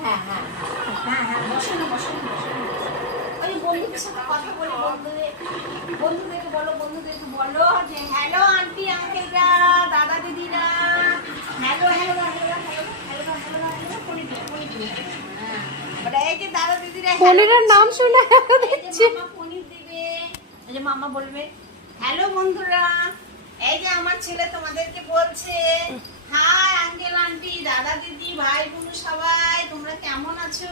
হ্যাঁ হ্যাঁ হ্যাঁ হ্যাঁ বসে না বসে না ওই বন্ধুদের সাথে কথা বলে বন্ধুদেরকে বলো যে হ্যালো আন্টি আঙ্কেলরা দাদা দিদিরা hello hello hello hello hello এই যে দাদা দিদিরা পনিরের নাম শুনে দিচ্ছে পনির দিবে এই যে মামা বলবে হ্যালো বন্ধুরা এই যে আমার ছেলে তোমাদেরকে বলছে হাই আঙ্কেল আন্টি দাদা দিদি ভাই বোন সবাই তোমরা কেমন আছো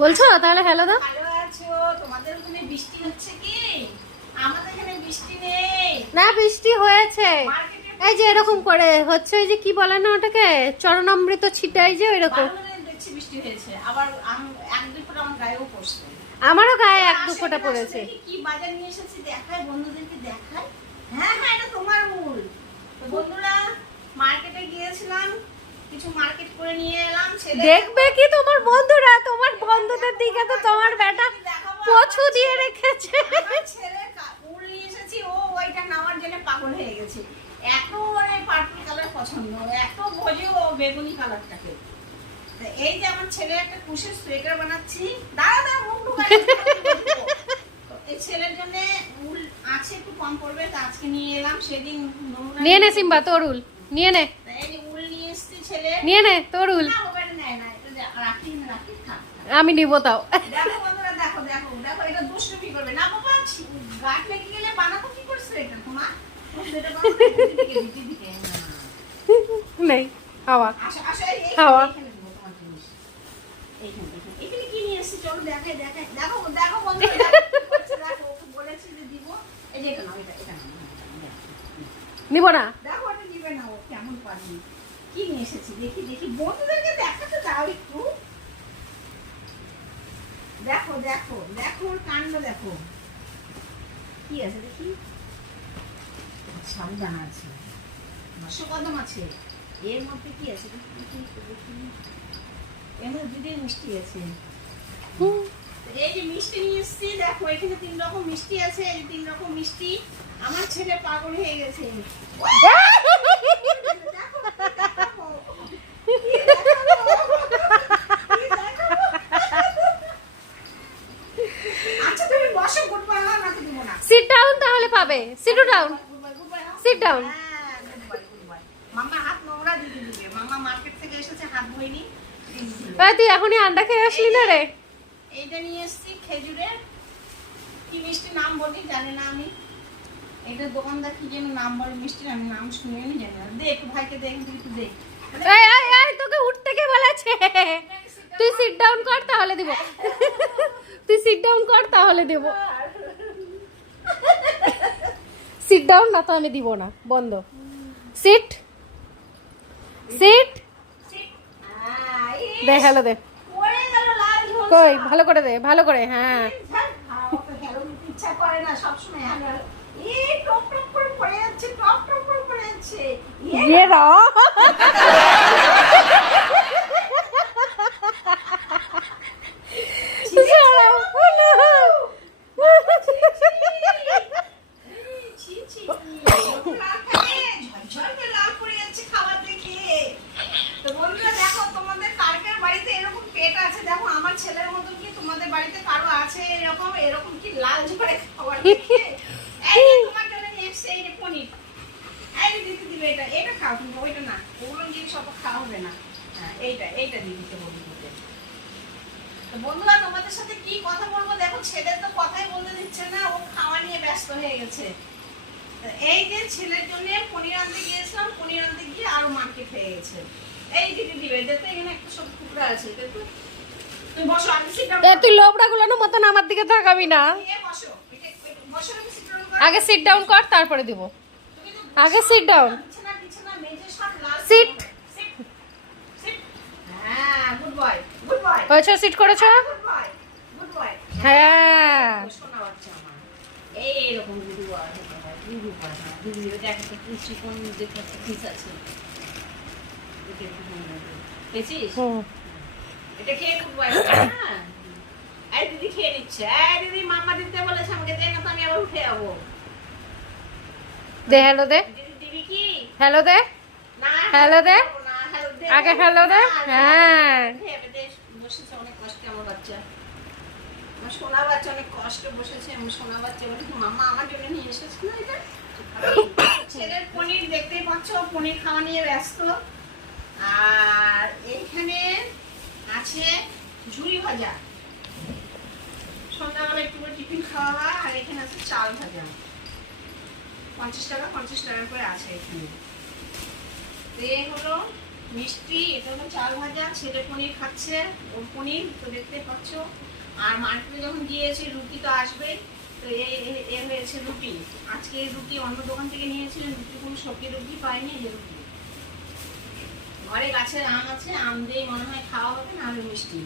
বলছো তাহলে হ্যালো দাও। ভালো আছো? তোমাদের ওখানে বৃষ্টি হচ্ছে কি? আমাদের এখানে বৃষ্টি নেই। না বৃষ্টি হয়েছে, এই যে এরকম করে হচ্ছে, ওই যে কি বলে না ওটাকে, চরণামৃত ছিটাই যে এরকম। দেখছি বৃষ্টি হয়েছে, আবার এক দুই ফোঁটা আমার গায়েও পড়ছে। আমারও গায়ে এক দু ফোঁটা পড়েছে। কি বাজার নিয়ে এসেছি দেখাই, বন্ধুদেরকে দেখাই। হ্যাঁ হ্যাঁ এটা তোমার মূল। তো বন্ধুরা মার্কেটে গিয়েছিলাম, কিছু মার্কেট করে নিয়ে এলাম। দেখবে কি তোমার বন্ধুরা, তোমার বন্ধুদের দিকে তো তোমার বেটা পছু দিয়ে রেখেছে। ছেলে উল নিয়ে এসেছি, ও ওইটা নেওয়ার জন্য পাগল হয়ে গেছে। এত ওরে পার্পল কালার পছন্দ, এত বোঝে ও বেগুনি কালারটাকে। এই যে আমার ছেলে একটা কুশের সোয়েটার বানাচ্ছি, দাঁড়া মুখ ঢুকাই। এই ছেলের জন্য উল আছে, একটু কম পড়বে, তা আজকে নিয়ে এলাম। সেদিন নিয়ে নে সিম্বা তোর উল নিয়ে নে, এই যে উল নিয়ে এসেছি ছেলে, নিয়ে নে তোর উল। না মোবাইল নেয় না, এটা রাখি থাক। আমি নিব তাও। দেখো বন্ধুরা দেখো দেখো দেখো, এটা দুষ্টুমি করবে না বাবা। গাছ লেগে গেলে বানাবো কি করছো এটা তোমার? এটা বানাবো দিকে নেই হাওয়া আচ্ছা আচ্ছা, হাওয়া। এইখানে দেবো তোমার জিনিস। এইখানে দেখো, এখানে কি নিয়ে এসেছি চলো দেখাই দেখাই। দেখো দেখো বন্ধুরা দেখো, ওকে বলেছি যে দিব। এই যে এটা নাও, এটা নাও। নিব না, দেখো এটা দিবে না, ও কেমন পারবি। কি নিয়ে এসেছি দেখি দেখি, বন্ধুদেরকে দেখাতে দাও একটু। দেখো দেখো দেখো ওর কাণ্ড দেখো, কি আছে দেখি। সাবধান আছে, মৎস্যকদম আছে, এর মধ্যে কি আছে দেখি। এর মধ্যে দিদি মিষ্টি আছে। এই যে মিষ্টি নিয়ে এসেছি, দেখো এখানে 3 রকম মিষ্টি আছে। এই 3 রকম মিষ্টি, আমার ছেলে পাগল হয়ে গেছে। সিট ডাউন তাহলে পাবে। Sit down, sit down. মামা হাত নোংরা দিতে দিবে, মামা মার্কেট থেকে এসেছে, হাত ধোয়নি। তুই এখনই আন্ডা খেয়ে আসলি না রে? এইটা নিয়ে এসেছি খেজুরের, কি মিষ্টি নাম বলি জানি না আমি। এটা দোকানদার কি যেন নাম বলে মিষ্টির, আমি নাম শুনে নি জানি না। দে একটু ভাইকে দে, একটু দে। এই তোকে উঠতে কে বলেছে? তুই সিট ডাউন কর তাহলে দিব, তুই সিট ডাউন কর তাহলে দেব। সিট ডাউন না তো আমি দিব না, বন্ধ। সিট সিট দে, হ্যালো দে, কই ভালো করে দে, ভালো করে। হ্যাঁ ইচ্ছা করে না সবসময় হ্যালো। এই টপ টপ করে পড়ে যাচ্ছে, টপ টপ করে পড়ে যাচ্ছে। ये रहा আমার ছেলের মতো কি তোমাদের বাড়িতে কারো আছে এরকম এরকম কি লাল ঝরে খাবার দেখে? এই তোমার জন্য নিয়ে এসেছি এই যে পনির। এই যে দিতে দিবে, এটা এটা খাও তুমি, ওইটা না, ওগুলো জিনিস সব খাওয়া হবে না। হ্যাঁ এইটা দিয়ে দিতে বলি দিতে। তো বন্ধুরা তোমাদের সাথে কি কথা বলবো, দেখো ছেলে তো কথাই বলতে দিচ্ছে না, ও খাওয়া নিয়ে ব্যস্ত হয়ে গেছে। এই যে ছেলের জন্য পনির আনতে গিয়েছিলাম, পনির আনতে গিয়ে আরো মার্কেট হয়ে গেছে। এই দিতে দিবে, দেখো এখানে একটা সব টুকরা আছে, দেখো। তুমি বসো, আমি সিট ডাউন। তুই লোবড়া গুলানোর মতন আমার দিকে তাকাবি না। বসো বসো, আমি সিট ডাউন। আগে সিট ডাউন কর তারপরে দিব। আগে সিট ডাউন, বিছানা মেজে সব লাল। সিট। হ্যাঁ গুড বয় গুড বয়। হয়েছে, সিট করেছো? Good boy good boy. হ্যাঁ শোনা বাচ্চা আমার এই রকম গুড বয় গুড বয়। দিদি দেখো তো কি চিকন দেখো পিস আছে, পেয়েছিস? এটা খেয়ে গুড বয়। হ্যাঁ এই দিদি খেয়ে নিচ্ছে। এই দিদি মাম্মা দিতে বলেছে আমাকে, দে না তো আমি আবার উঠে যাবো। দে হ্যালো দে, দিদি দিবি কি? হ্যালো দে, না হ্যালো দে। না হ্যালো আগে হ্যালো রে। হ্যাঁ বসেছে অনেক কষ্টে আমার বাচ্চা, আমার সোনা বাচ্চা অনেক কষ্টে বসেছে। আমার সোনা বাচ্চা বলে মাম্মা আমার জন্য নিয়ে এসেছে না এটা। ছেলের পনির দেখতেই পাচ্ছ, পনির খাওয়া নিয়ে ব্যস্ত। আর এখানে আছে ঝুরি ভাজা, সন্ধ্যাবেলা একটু করে টিফিন খাওয়া। আর এখানে আছে চাল ভাজা, 50 টাকা করে আছে এখানে। এই হলো মিষ্টি, এটা হলো চাল ভাজা। ছেলে পনির খাচ্ছে, ওর পনির তো দেখতে পাচ্ছ। আর মার্কেটে যখন গিয়েছি রুটি তো আসবে, তো এ হয়েছে রুটি। আজকে এই রুটি অন্য দোকান থেকে নিয়েছিলেন, রুটি কোনো শক্তি রুটি পাইনি। এই রুটি ঘরে গাছের আম আছে, আম দিয়ে মনে হয় খাওয়া হবে, না হলে মিষ্টি।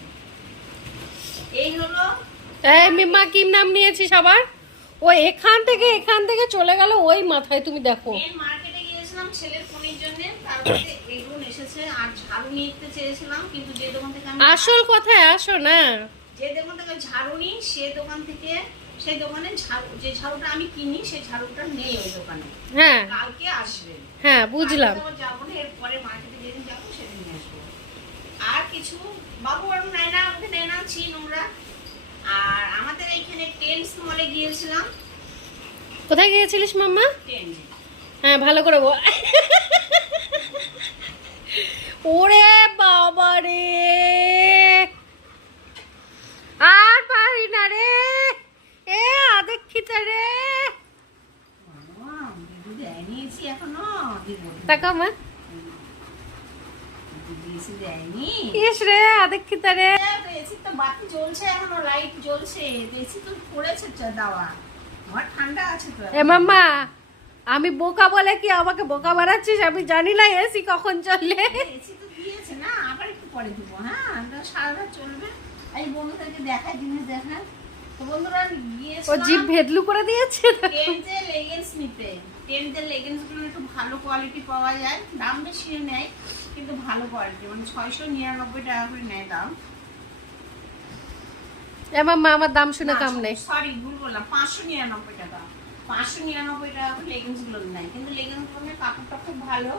এই হলো এই মিম্মা কি নাম নিয়েছিস আবার? ও এখান থেকে চলে গেল ওই মাথায়, তুমি দেখো। মেন মার্কেটে গিয়েছিলাম ছেলের পনির জন্য, তারপরে এগুলো এসেছে। আর ঝাড়ু নিতে চেয়েছিলাম, কিন্তু যে দোকান থেকে আমি আসল কথায় আসো না। যে দোকান থেকে ঝাড়ু নিই সেই দোকানে যে ঝাড়ুটা আমি কিনি সেই ঝাড়ুটা নেই ওই দোকানে। হ্যাঁ কালকে আসবে। হ্যাঁ বুঝলাম। যাবো না, এরপরে মার্কেটে যেদিন যাবো সেদিন নিয়ে আসবো। আর কিছু বাবু আর নেয় না, ওকে নেয় না, ছি নোংরা। আর আমাদের এইখানে টেন্স মলে গিয়েছিলাম। কোথায় গিয়েছিলিস মাম্মা? টেন্স, হ্যাঁ ভালো করে বল। ওরে বাবা রে, আর পারি না রে, এ আদেক্ষিতা রে। দিদু দেয়নিয়েছি এখনো, তাকা মা, দিদি দেয়নি। ইস রে আদেক্ষিতা রে। এসি তো বাতি জ্বলছে, এখনো লাইট জ্বলছে। এসি তো পড়েছে দেওয়া, আমার ঠান্ডা আছে তো। এ মাম্মা, আমি বোকা বলে কি আমাকে বোকা বানাচ্ছিস? আমি জানি না এসি কখন চললে। এসি তো দিয়েছে না, আবার একটু পরে দিব। হ্যাঁ, সারা রাত চলবে। এই বন্ধুদেরকে দেখায়, জিনিস দেখায়। তো বন্ধুরা ও গিয়েছিলাম জিভ ভেদলু করে দিয়েছে। টেন্সের লেগিংস নিতে। টেন্সের লেগিংস গুলো একটু ভালো কোয়ালিটি পাওয়া যায়, দাম বেশি নেয় কিন্তু ভালো কোয়ালিটি, মানে 699 টাকা করে নেয় দাম। এ মাম্মা, আমার দাম শুনে কাম নেই। সরি, ভুল বললাম, 599 টাকা। 599 টাকা করে লেগিংস গুলো নেয়, কিন্তু লেগিংস গুলোর কাপড়টা খুব ভালো।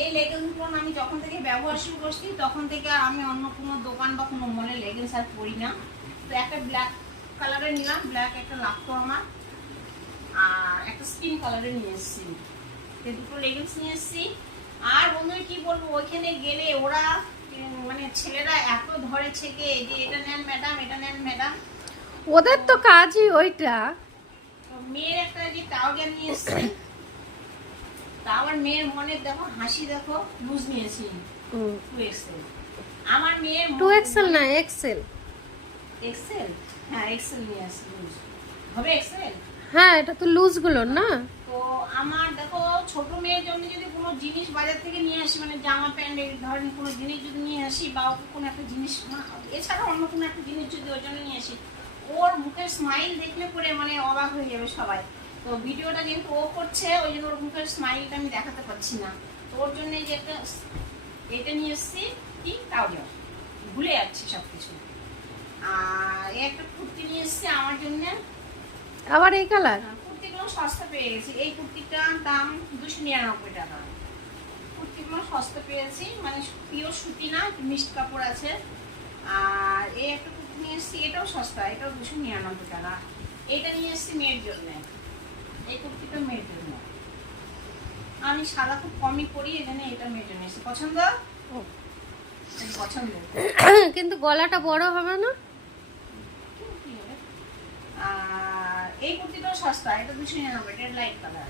এই লেগিংস গুলো আমি যখন থেকে ব্যবহার শুরু করছি তখন থেকে আর আমি অন্য কোনো দোকান বা কোনো মলে লেগিংস আর পরি না। তো একটা ব্ল্যাক কালারে নিলাম, ব্ল্যাক একটা লাগতো আমার, আর একটা স্কিন কালারে নিয়ে এসেছি। দুটো লেগিংস নিয়ে এসেছি। আর বন্ধুরা কি বলবো, ওইখানে গেলে ওরা মানে ছেলেরা এত ধরে ছেকে যে এটা নেন ম্যাডাম, এটা নেন ম্যাডাম। ওদের তো কাজই ওইটা। মেয়ের একটা যে ট্রাউজার নিয়ে এসেছি, তা আমার মেয়ের মনে দেখো হাসি, দেখো লুজ নিয়েছি 2XL। আমার মেয়ের 2XL না এক্সেল। এক্সেল, হ্যাঁ এক্সেল নিয়ে আসি, লুজ হবে এক্সেল। হ্যাঁ এটা তো লুজ গুলো না। তো আমার দেখো ছোট মেয়ের জন্য যদি কোনো জিনিস বাজার থেকে নিয়ে আসি, মানে জামা প্যান্ট এই ধরনের কোনো জিনিস যদি নিয়ে আসি, বা ওকে কোনো একটা জিনিস, এছাড়া অন্য কোনো একটা জিনিস যদি ওর জন্য নিয়ে আসি, ওর মুখের স্মাইল দেখলে পরে মানে অবাক হয়ে যাবে সবাই। তো ভিডিওটা যেহেতু ও করছে, ওই জন্য ওর মুখের স্মাইলটা আমি দেখাতে পারছি না। তো ওর জন্য যে একটা এটা নিয়ে এসেছি, কি ট্রাউজার, ভুলে যাচ্ছি সব কিছু। আর এই একটা কুর্তি নিয়ে এসেছি আমার জন্য। আবার এই কালার। কুর্তিগুলো সস্তা পেয়ে গেছি। এই কুর্তিটার দাম 299 টাকা। কুর্তিগুলো সস্তা পেয়েছি, মানে পিওর সুতি না, মিক্সড কাপড় আছে। আর এই একটা কুর্তি নিয়ে এসেছি, এটাও সস্তা, এটাও 299 টাকা। এটা নিয়ে এসেছি মেয়ের জন্য, এই কুর্তিটা মেয়ের জন্য। আমি সাদা খুব কমই পরি, এখানে এটা মেয়ের জন্য এসেছি। পছন্দ? পছন্দ। কিন্তু গলাটা বড় হবে না? আর এই কুর্তিটাও সস্তা, এটা 299, এটা লাইট কালার।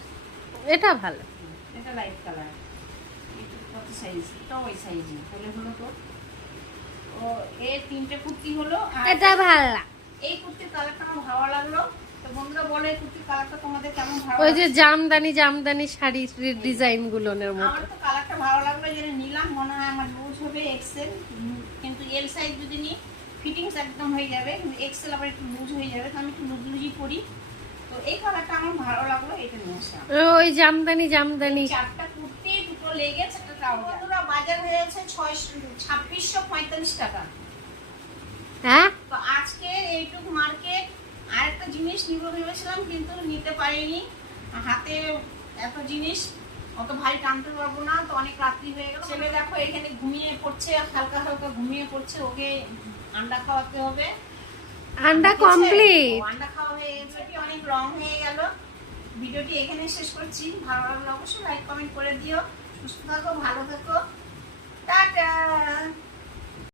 এটা ভালো। এটা লাইট কালার। এটা কত সাইজ? এটা ওই সাইজই হলে হলো তো। ও এই তিনটে কুর্তি হলো। আর এটা ভালো। এই কুর্তির কালারটা আমার ভালো লাগলো। তো বন্ধুরা বলে এই কুর্তির কালারটা তোমাদের কেমন ভালো ওই লাগলো? যে জামদানি শাড়ির ডিজাইন গুলোর মতো। আমার তো কালারটা ভালো লাগলো, যেন নিলাম। মনে হয় আমার লুজ হবে এক্সেল, কিন্তু এল সাইজ যদি নিই ফিটিংস একদম হয়ে যাবে, কিন্তু এক্সেল আবার একটু লুজ হয়ে যাবে। তো আমি একটু লুজই পরি। তো এই কালারটা আমার ভালো লাগলো, এটা নিয়ে আসলাম। ওই জামদানি 4টা কুর্তি, 2টো লেগিংস, একটা ট্রাউজার। বন্ধুরা বাজার হয়েছে 2645 টাকা। হ্যাঁ তো আজকে এইটুকু মার্কেট। আর একটা জিনিস নিব ভেবেছিলাম কিন্তু নিতে পারিনি, হাতে এত জিনিস। অত ভারী টানতে পারবো না, তো অনেক রাত্রি হয়ে গেল। ছেলে দেখো এখানে ঘুমিয়ে পড়ছে, হালকা হালকা ঘুমিয়ে পড়ছে, ওকে আন্ডা খাওয়াতে হবে। আন্ডা ঠিক আছে? কমপ্লিট। ও, আন্ডা খাওয়া হয়ে গেছে, ভিডিওটি অনেক লং হয়ে গেল। ভিডিওটি এখানে শেষ করছি। ভালো লাগলে অবশ্যই লাইক কমেন্ট করে দিও। সুস্থ থাকো, ভালো থাকো, টাটা।